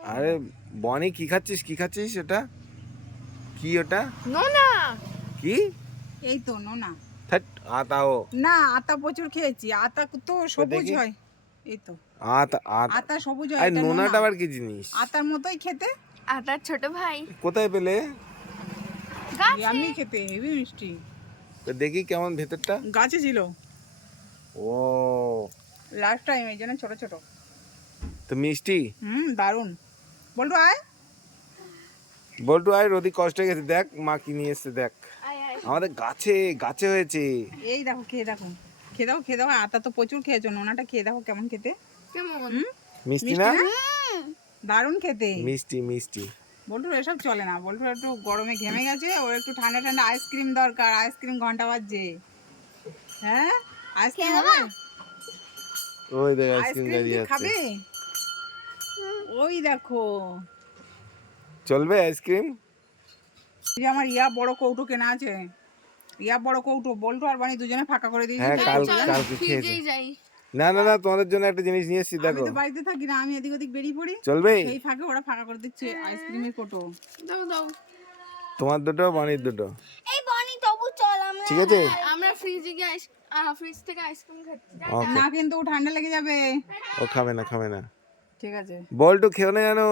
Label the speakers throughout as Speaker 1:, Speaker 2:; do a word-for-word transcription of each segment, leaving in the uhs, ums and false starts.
Speaker 1: আরে বনি কি খাচ্ছিস কি খাচ্ছিস ওটা কি ওটা
Speaker 2: নোনা
Speaker 1: কি
Speaker 3: এই তো নোনা
Speaker 1: থাট আতাও
Speaker 3: না আতা প্রচুর খেয়েছি আতা তো সবুজ
Speaker 1: দেখি।
Speaker 3: হয় এই তো
Speaker 1: আতা আতা
Speaker 3: আতা সবুজ হয়
Speaker 1: আরে
Speaker 3: এটা
Speaker 1: নোনাটা
Speaker 3: নোনা
Speaker 1: আবার কি জিনিস
Speaker 3: আতার মতোই খেতে
Speaker 2: আর তার ছোট ভাই
Speaker 1: কোথায় পেলে
Speaker 2: গাছে
Speaker 3: আমি খেতে হেভি মিষ্টি
Speaker 1: তো দেখি কেমন ভেতরটা
Speaker 3: গাছে ছিল
Speaker 1: ও
Speaker 3: লাস্ট টাইম এই জন্য ছোট ছোট
Speaker 1: তো মিষ্টি
Speaker 3: হুম দারুন বলতো আয়
Speaker 1: বল্টু আয় রোদি কষ্ট হয়ে গেছে দেখ মা কি নিয়ে এসছে দেখ
Speaker 2: আয় আয়
Speaker 1: আমাদের গাছে গাছে হয়েছে
Speaker 3: এই দেখো খেয়ে দেখো খেয়ে দেখো খেয়ে দেখো আতা তো প্রচুর খেয়েছো নোনাটা খেয়ে দেখো কেমন খেতে
Speaker 2: কেমন
Speaker 3: হুম
Speaker 1: মিষ্টি না
Speaker 3: দারুন খেতে
Speaker 1: মিষ্টি মিষ্টি
Speaker 3: বল্টুর এসব চলে না বল্টুর একটু গরমে ঘেমে গেছে ওর একটু ঠান্ডা ঠান্ডা আইসক্রিম দরকার আইসক্রিম ঘন্টা বাজছে হ্যাঁ আইসক্রিম হবে
Speaker 1: ওই দেখ আইসক্রিম
Speaker 3: আইসক্রিম
Speaker 1: দাঁড়িয়ে
Speaker 3: কি
Speaker 1: আছে
Speaker 3: খাবে ওই দেখো
Speaker 1: চলবে আইসক্রিম
Speaker 3: এই যে আমার ইয়া বড় কৌটো কেনা আছে ইয়া বড় কৌটো বল্টু আর বানি দুজনে ফাঁকা করে দিয়েছি
Speaker 1: হ্যাঁ কাল
Speaker 2: চল
Speaker 1: কালকে খেয়েছে
Speaker 2: ফ্রিজেই যাই
Speaker 1: না না না তোমাদের জন্য একটা জিনিস নিয়ে এসেছি
Speaker 3: আমি
Speaker 1: দেখো
Speaker 3: তো বাড়িতে থাকি না আমি এদিক ওদিক বেরিয়ে পড়ি
Speaker 1: চলবে
Speaker 3: সেই ফাঁকে ওরা ফাঁকা করে দিচ্ছে আইসক্রিমের কৌটো
Speaker 2: দাও দাও
Speaker 1: তোমার দুটো বানির দুটো
Speaker 4: এই বনি তবু চল আমরা
Speaker 1: ঠিক আছে
Speaker 2: আমরা ফ্রিজে গিয়ে আইস ফ্রিজ থেকে আইসক্রিম খাচ্ছি যাই।
Speaker 1: ওকে
Speaker 3: না কিন্তু ঠান্ডা লেগে যাবে
Speaker 1: ও খাবে না খাবে না
Speaker 3: ঠিক আছে
Speaker 1: বল্টু খেও না জানো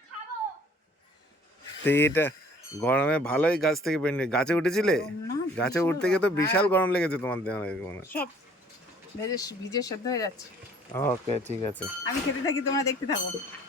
Speaker 1: তো এটা গরমে ভালোই গাছ থেকে বেরিয়ে গাছে উঠেছিলে
Speaker 3: না
Speaker 1: গাছে উঠতে গিয়ে তো বিশাল গরম লেগেছে তোমার দেহ মনে
Speaker 3: সব ভেজে ভিজে সেদ্ধ হয়ে যাচ্ছে
Speaker 1: ওকে ঠিক আছে
Speaker 3: আমি খেতে থাকি তোমরা দেখতে থাকো